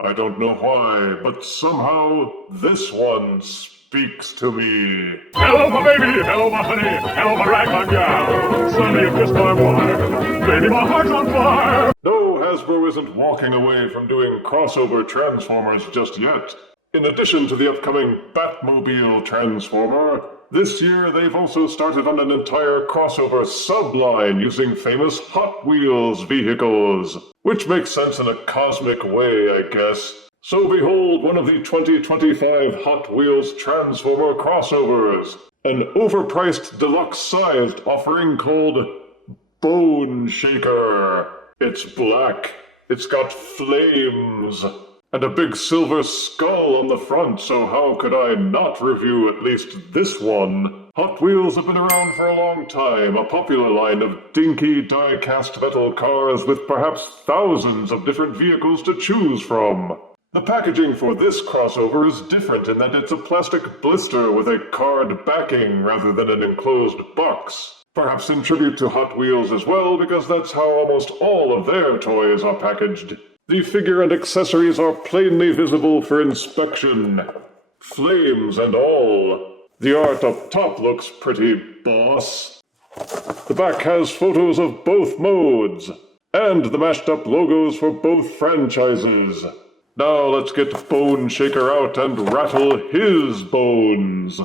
I don't know why, but somehow this one speaks to me. Hello, my baby. Hello, my honey. Hello, my ragtime gal. Suddenly you kissed my wife. Baby, my heart's on fire. No, Hasbro isn't walking away from doing crossover Transformers just yet. In addition to the upcoming Batmobile Transformer, this year they've also started on an entire crossover subline using famous Hot Wheels vehicles. Which makes sense in a cosmic way, I guess. So behold one of the 2025 Hot Wheels Transformer crossovers. An overpriced deluxe-sized offering called Bone Shaker. It's black, it's got flames, and a big silver skull on the front, so how could I not review at least this one? Hot Wheels have been around for a long time, a popular line of dinky die-cast metal cars with perhaps thousands of different vehicles to choose from. The packaging for this crossover is different in that it's a plastic blister with a card backing rather than an enclosed box. Perhaps in tribute to Hot Wheels as well, because that's how almost all of their toys are packaged. The figure and accessories are plainly visible for inspection. Flames and all. The art up top looks pretty boss. The back has photos of both modes, and the mashed up logos for both franchises. Now let's get Bone Shaker out and rattle his bones.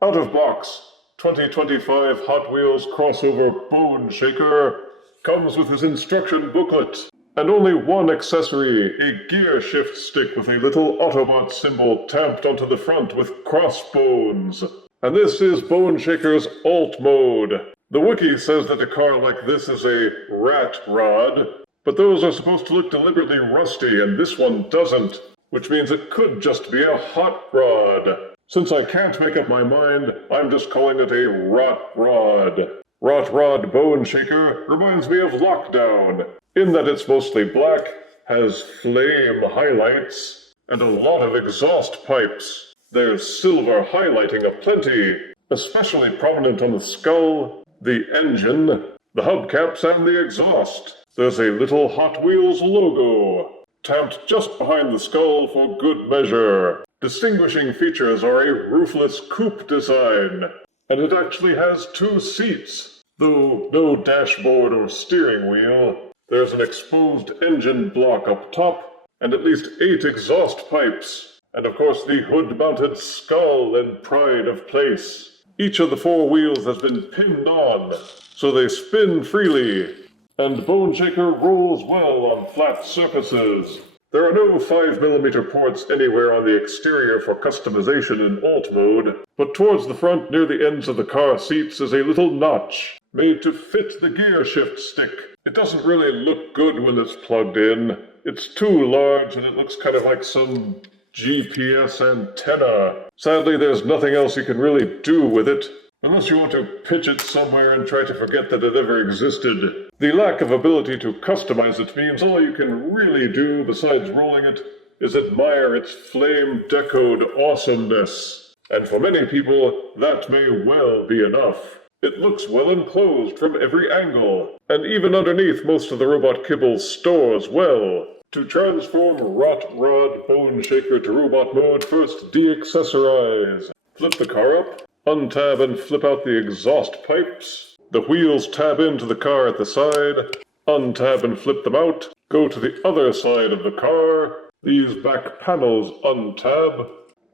Out of box, 2025 Hot Wheels crossover Bone Shaker comes with his instruction booklet, and only one accessory, a gear shift stick with a little Autobot symbol tamped onto the front with crossbones. And this is Bone Shaker's alt mode. The wiki says that a car like this is a rat rod, but those are supposed to look deliberately rusty, and this one doesn't, which means it could just be a hot rod. Since I can't make up my mind, I'm just calling it a Rot Rod. Rot Rod Bone Shaker reminds me of Lockdown, in that it's mostly black, has flame highlights, and a lot of exhaust pipes. There's silver highlighting aplenty, especially prominent on the skull, the engine, the hubcaps, and the exhaust. There's a little Hot Wheels logo, tamped just behind the skull for good measure. Distinguishing features are a roofless coupe design, and it actually has 2 seats, though no dashboard or steering wheel. There's an exposed engine block up top, and at least 8 exhaust pipes, and of course the hood-mounted skull and pride of place. Each of the 4 wheels has been pinned on, so they spin freely, and Bone Shaker rolls well on flat surfaces. There are no 5mm ports anywhere on the exterior for customization in alt mode, but towards the front near the ends of the car seats is a little notch, made to fit the gear shift stick. It doesn't really look good when it's plugged in. It's too large and it looks kind of like some GPS antenna. Sadly, there's nothing else you can really do with it, unless you want to pitch it somewhere and try to forget that it ever existed. The lack of ability to customize it means all you can really do besides rolling it is admire its flame-decoed awesomeness. And for many people, that may well be enough. It looks well enclosed from every angle, and even underneath most of the robot kibble stores well. To transform Rot Rod Bone Shaker to robot mode, first de-accessorize. Flip the car up, untab and flip out the exhaust pipes. The wheels tab into the car at the side, untab and flip them out, go to the other side of the car, these back panels untab,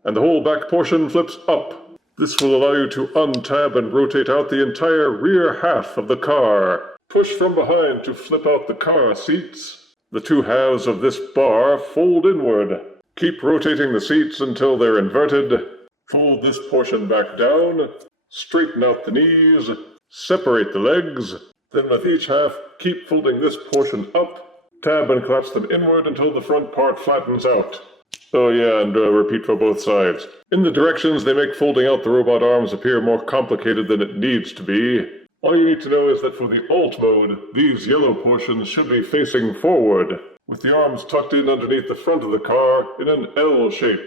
and the whole back portion flips up. This will allow you to untab and rotate out the entire rear half of the car. Push from behind to flip out the car seats. The 2 halves of this bar fold inward. Keep rotating the seats until they're inverted. Fold this portion back down, straighten out the knees, separate the legs, then with each half, keep folding this portion up, tab and collapse them inward until the front part flattens out. Oh yeah, and repeat for both sides. In the directions, they make folding out the robot arms appear more complicated than it needs to be. All you need to know is that for the alt mode, these yellow portions should be facing forward, with the arms tucked in underneath the front of the car in an L shape.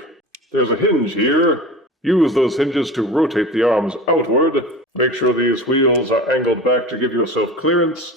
There's a hinge here. Use those hinges to rotate the arms outward. Make sure these wheels are angled back to give yourself clearance.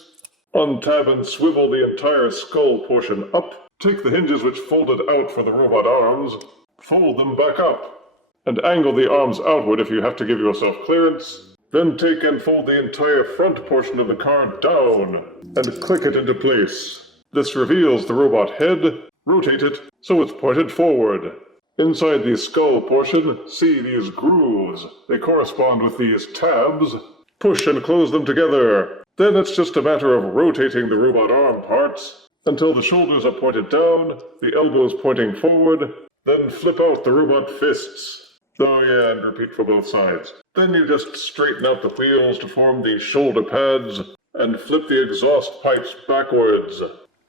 Untab and swivel the entire skull portion up. Take the hinges which folded out for the robot arms, fold them back up, and angle the arms outward if you have to give yourself clearance. Then take and fold the entire front portion of the car down and click it into place. This reveals the robot head. Rotate it so it's pointed forward. Inside the skull portion, see these grooves. They correspond with these tabs. Push and close them together. Then it's just a matter of rotating the robot arm parts until the shoulders are pointed down, the elbows pointing forward, then flip out the robot fists. Oh yeah, and repeat for both sides. Then you just straighten out the wheels to form the shoulder pads, and flip the exhaust pipes backwards.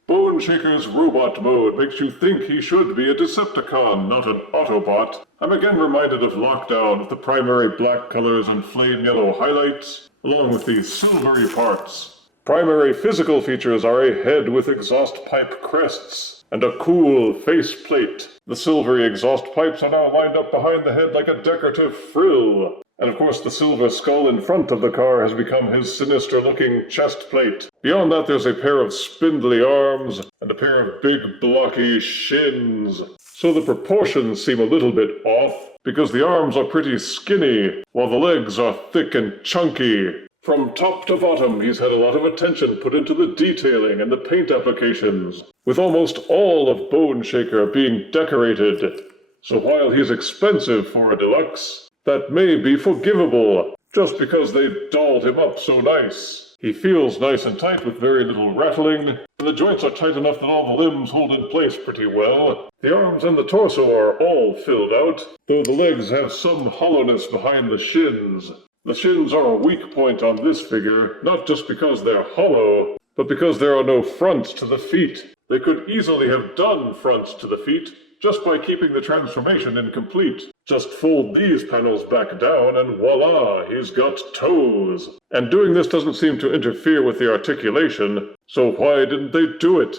Bone Shaker's robot mode makes you think he should be a Decepticon, not an Autobot. I'm again reminded of Lockdown with the primary black colors and flame yellow highlights, along with the silvery parts. Primary physical features are a head with exhaust pipe crests and a cool faceplate. The silvery exhaust pipes are now lined up behind the head like a decorative frill. And of course the silver skull in front of the car has become his sinister-looking chest plate. Beyond that there's a pair of spindly arms and a pair of big blocky shins. So the proportions seem a little bit off, because the arms are pretty skinny, while the legs are thick and chunky. From top to bottom, he's had a lot of attention put into the detailing and the paint applications, with almost all of Bone Shaker being decorated. So while he's expensive for a deluxe, that may be forgivable, just because they've dolled him up so nice. He feels nice and tight with very little rattling, and the joints are tight enough that all the limbs hold in place pretty well. The arms and the torso are all filled out, though the legs have some hollowness behind the shins. The shins are a weak point on this figure, not just because they're hollow, but because there are no fronts to the feet. They could easily have done fronts to the feet, just by keeping the transformation incomplete. Just fold these panels back down and voila, he's got toes. And doing this doesn't seem to interfere with the articulation, so why didn't they do it?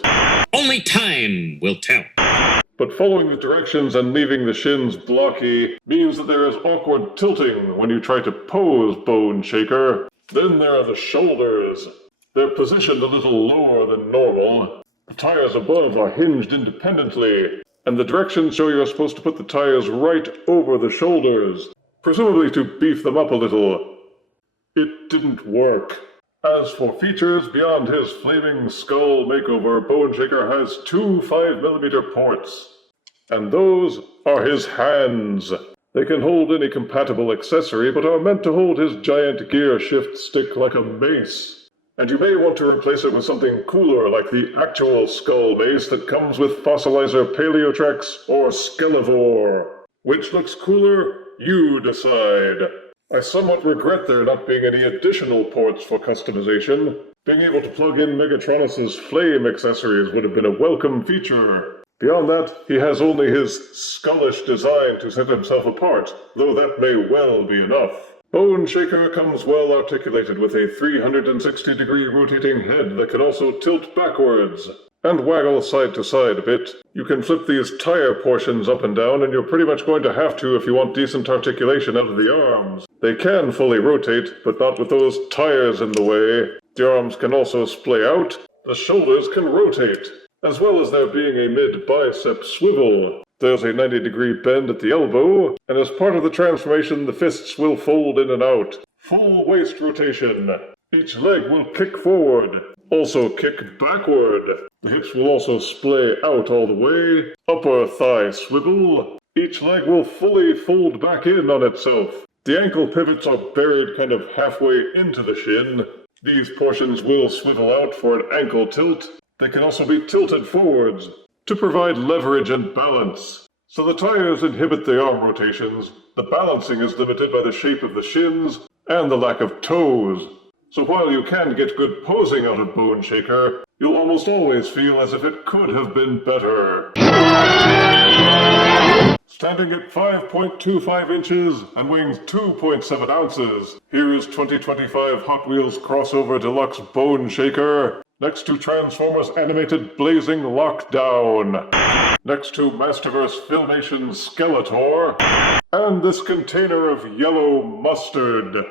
Only time will tell. But following the directions and leaving the shins blocky means that there is awkward tilting when you try to pose Bone Shaker. Then there are the shoulders. They're positioned a little lower than normal. The tires above are hinged independently, and the directions show you're supposed to put the tires right over the shoulders, presumably to beef them up a little. It didn't work. As for features, beyond his flaming skull makeover, Bone Shaker has two 5mm ports. And those are his hands. They can hold any compatible accessory, but are meant to hold his giant gear shift stick like a mace. And you may want to replace it with something cooler, like the actual skull mace that comes with Fossilizer Paleotrex or Skelevore. Which looks cooler? You decide. I somewhat regret there not being any additional ports for customization. Being able to plug in Megatronus's flame accessories would have been a welcome feature. Beyond that, he has only his skullish design to set himself apart, though that may well be enough. Bone Shaker comes well articulated with a 360-degree rotating head that can also tilt backwards and waggle side to side a bit. You can flip these tire portions up and down, and you're pretty much going to have to if you want decent articulation out of the arms. They can fully rotate, but not with those tires in the way. The arms can also splay out. The shoulders can rotate, as well as there being a mid-bicep swivel. There's a 90-degree bend at the elbow, and as part of the transformation, the fists will fold in and out. Full waist rotation. Each leg will kick forward, also kick backward. The hips will also splay out all the way. Upper thigh swivel. Each leg will fully fold back in on itself. The ankle pivots are buried kind of halfway into the shin. These portions will swivel out for an ankle tilt. They can also be tilted forwards to provide leverage and balance. So the tires inhibit the arm rotations. The balancing is limited by the shape of the shins and the lack of toes. So while you can get good posing out of Bone Shaker, you'll almost always feel as if it could have been better. Standing at 5.25 inches and weighing 2.7 ounces, here is 2025 Hot Wheels Crossover Deluxe Bone Shaker, next to Transformers Animated Blazing Lockdown, next to Masterverse Filmation Skeletor, and this container of yellow mustard.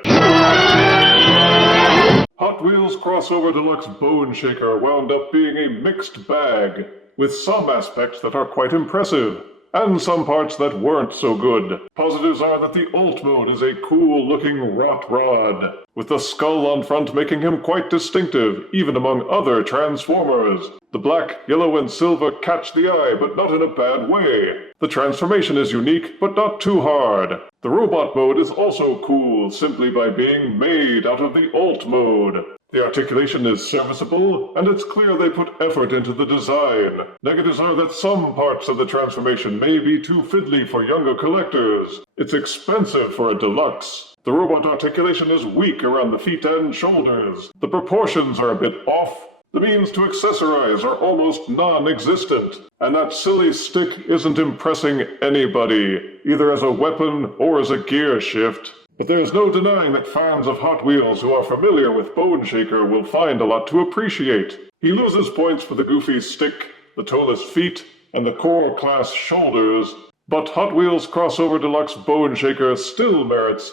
Hot Wheels Crossover Deluxe Bone Shaker wound up being a mixed bag, with some aspects that are quite impressive, and some parts that weren't so good. Positives are that the Alt mode is a cool-looking rot rod, with the skull on front making him quite distinctive, even among other Transformers. The black, yellow, and silver catch the eye, but not in a bad way. The transformation is unique, but not too hard. The robot mode is also cool, simply by being made out of the Alt mode. The articulation is serviceable, and it's clear they put effort into the design. Negatives are that some parts of the transformation may be too fiddly for younger collectors. It's expensive for a deluxe. The robot articulation is weak around the feet and shoulders. The proportions are a bit off. The means to accessorize are almost non-existent. And that silly stick isn't impressing anybody, either as a weapon or as a gear shift. But there's no denying that fans of Hot Wheels who are familiar with Bone Shaker will find a lot to appreciate. He loses points for the goofy stick, the toeless feet, and the core class shoulders, but Hot Wheels Crossover Deluxe Bone Shaker still merits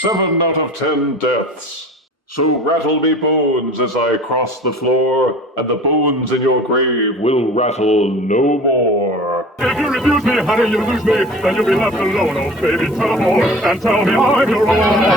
7 out of 10 deaths. So rattle me bones as I cross the floor, and the bones in your grave will rattle no more. If you refuse me, honey, you lose me. Then you'll be left alone, oh baby, tell them all, and tell me I'm your own.